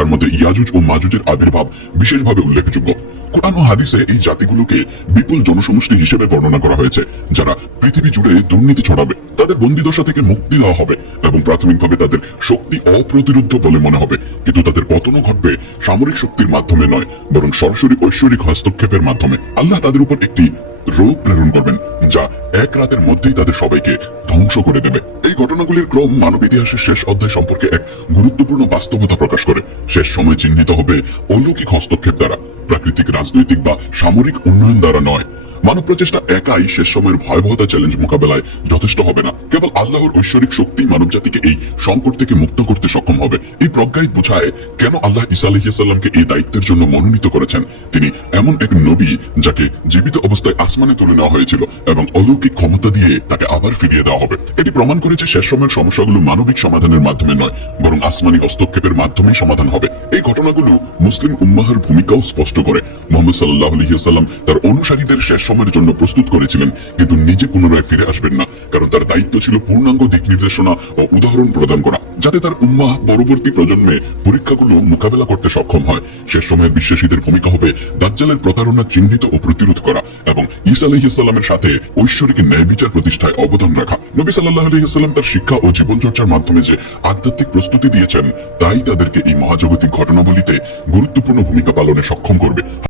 যার মধ্যে ইয়াজুজ ও মাজুজের আবির্ভাব বিশেষভাবে উল্লেখযোগ্য। কোরআন ও হাদিসে এই জাতিগুলোকে বিপুল জনসমষ্টি হিসেবে বর্ণনা করা হয়েছে, যারা পৃথিবী জুড়ে দুর্নীতি ছড়াবে। তাদের বন্দীদশা থেকে মুক্তি দেওয়া হবে এবং প্রাথমিকভাবে তাদের শক্তি অপ্রতিরোধ্য বলে মনে হবে, কিন্তু তাদের পতনও ঘটবে সামরিক শক্তির মাধ্যমে নয়, বরং সরাসরি ঐশ্বরিক হস্তক্ষেপের মাধ্যমে। আল্লাহ তাদের উপর একটি রোগ প্রেরণ করবেন, যা এক রাতের মধ্যেই তাদের সবাইকে ধ্বংস করে দেবে। এই ঘটনাগুলির ক্রম মানব ইতিহাসের শেষ অধ্যায় সম্পর্কে এক গুরুত্বপূর্ণ বাস্তবতা প্রকাশ করে। শেষ সময় চিহ্নিত হবে অলৌকিক হস্তক্ষেপ দ্বারা, প্রাকৃতিক, রাজনৈতিক বা সামরিক উন্নয়ন দ্বারা নয়। মানব প্রচেষ্টা একাই শেষ সময়ের ভয়াবহতা চ্যালেঞ্জ মোকাবেলায় যথেষ্ট হবে না। কেবল আল্লাহর ঐশ্বরিক শক্তি মানব জাতিকে এই সংকট থেকে মুক্ত করতে সক্ষম হবে। এই প্রজ্ঞাই বোঝায় কেন আল্লাহ ঈসা আলাইহিস সালামকে এই দায়িত্বের জন্য মনোনীত করেছেন। তিনি এমন এক নবী যাকে জীবিত অবস্থায় আসমানে তুলে নেওয়া হয়েছিল এবং অলৌকিক ক্ষমতা দিয়ে তাকে আবার ফিরিয়ে দেওয়া হবে। এটি প্রমাণ করেছে শেষ সময়ের সমস্যাগুলো মানবিক সমাধানের মাধ্যমে নয়, বরং আসমানি হস্তক্ষেপের মাধ্যমেই সমাধান হবে। এই ঘটনাগুলো মুসলিম উম্মাহের ভূমিকাও স্পষ্ট করে। মুহাম্মদ সাল্লাল্লাহু আলাইহি ওয়াসাল্লাম তার অনুসারীদের শেষ সময়ের জন্য প্রস্তুত করেছিলেন, কিন্তু নিজে পুনরায় ফিরে আসবেন না, কারণ তার দায়িত্ব ছিল পূর্ণাঙ্গ দিক নির্দেশনা ও উদাহরণ প্রদান করা, যাতে তার উম্মাহ পরবর্তী প্রজন্মে পরীক্ষাগুলো মোকাবেলা করতে সক্ষম হয়। শেষ সময়ের বিশ্বাসীদের ভূমিকা হবে দাজ্জালের প্রতারণা চিহ্নিত ও প্রতিরোধ করা এবং ঈসা আলাইহিস সালামের সাথে ঐশ্বরিক ন্যায় বিচার প্রতিষ্ঠায় অবদান রাখা। নবী সাল্লাল্লাহু আলাইহি ওয়াসাল্লাম তার শিক্ষা ও জীবনচর্চার মাধ্যমে যে আধ্যাত্মিক প্রস্তুতি দিয়েছেন, তাই তাদেরকে এই মহাজাগতিক ঘটনাবলিতে গুরুত্বপূর্ণ ভূমিকা পালনে সক্ষম করবে।